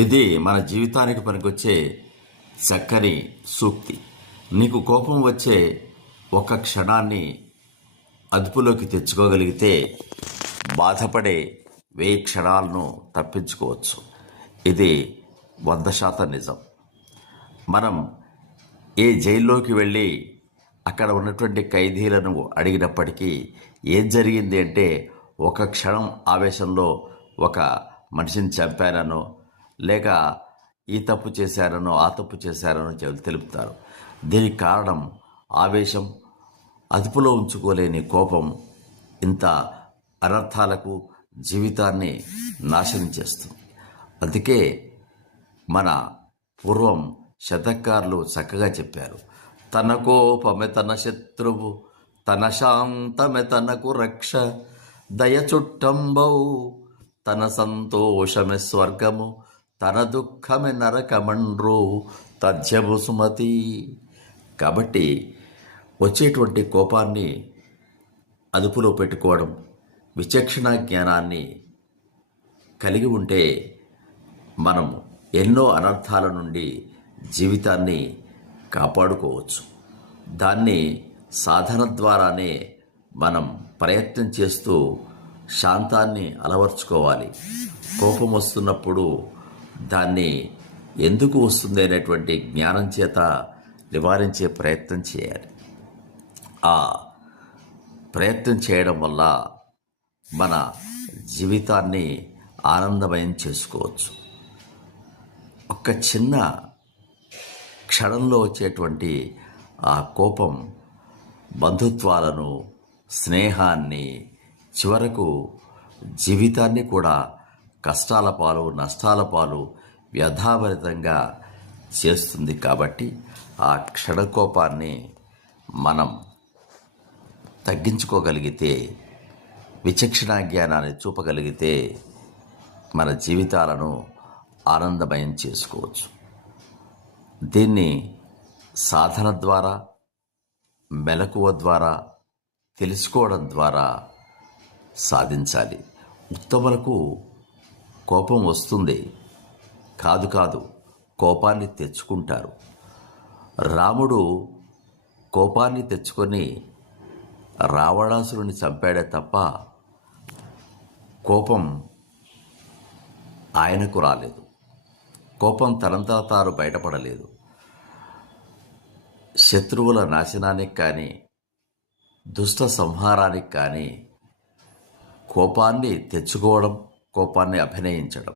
ఇది మన జీవితానికి పనికొచ్చే చక్కని సూక్తి. నీకు కోపం వచ్చే ఒక క్షణాన్ని అదుపులోకి తెచ్చుకోగలిగితే బాధపడే 1000 క్షణాలను తప్పించుకోవచ్చు. ఇది 100% నిజం. మనం ఏ జైల్లోకి వెళ్ళి అక్కడ ఉన్నటువంటి ఖైదీలను అడిగినప్పటికీ ఏం జరిగింది అంటే, ఒక క్షణం ఆవేశంలో ఒక మనిషిని చంపానో, లేక ఈ తప్పు చేశారనో ఆ తప్పు చేశారనో తెలుపుతారు. దీనికి కారణం ఆవేశం, అదుపులో ఉంచుకోలేని కోపం ఇంత అనర్థాలకు జీవితాన్ని నాశనం చేస్తుంది. అందుకే మన పూర్వం శతకారులు చక్కగా చెప్పారు, తన కోపమే తన శత్రువు, తన శాంతమే తనకు రక్ష, దయ చుట్టంబౌ, తన సంతోషమే స్వర్గము, తన దుఃఖమే నరకమండ్రు, తథ్యము సుమతి. కాబట్టి వచ్చేటువంటి కోపాన్ని అదుపులో పెట్టుకోవడం, విచక్షణ జ్ఞానాన్ని కలిగి ఉంటే మనం ఎన్నో అనర్థాల నుండి జీవితాన్ని కాపాడుకోవచ్చు. దాన్ని సాధన ద్వారానే మనం ప్రయత్నం చేస్తూ శాంతాన్ని అలవర్చుకోవాలి. కోపం వస్తున్నప్పుడు దాన్ని ఎందుకు వస్తుంది అనేటువంటి జ్ఞానం చేత నివారించే ప్రయత్నం చేయాలి. ఆ ప్రయత్నం చేయడం వల్ల మన జీవితాన్ని ఆనందమయం చేసుకోవచ్చు. ఒక చిన్న క్షణంలో వచ్చేటువంటి ఆ కోపం బంధుత్వాలను, స్నేహాన్ని, చివరకు జీవితాన్ని కూడా కష్టాల పాలు, నష్టాల పాలు, వ్యధాభరితంగా చేస్తుంది. కాబట్టి ఆ క్షణకోపాన్ని మనం తగ్గించుకోగలిగితే, విచక్షణ జ్ఞానాన్ని చూపగలిగితే మన జీవితాలను ఆనందమయం చేసుకోవచ్చు. దీన్ని సాధన ద్వారా, మెలకువ ద్వారా, తెలుసుకోవడం ద్వారా సాధించాలి. ఉత్తములకు కోపం వస్తుంది, కాదు కోపాన్ని తెచ్చుకుంటారు. రాముడు కోపాన్ని తెచ్చుకొని రావణాసురుని చంపాడే తప్ప కోపం ఆయనకు రాలేదు. కోపం తనంతా తాను బయటపడలేదు. శత్రువుల నాశనానికి కానీ, దుష్ట సంహారానికి కానీ కోపాన్ని తెచ్చుకోవడం, కోపాన్ని అభినయించడం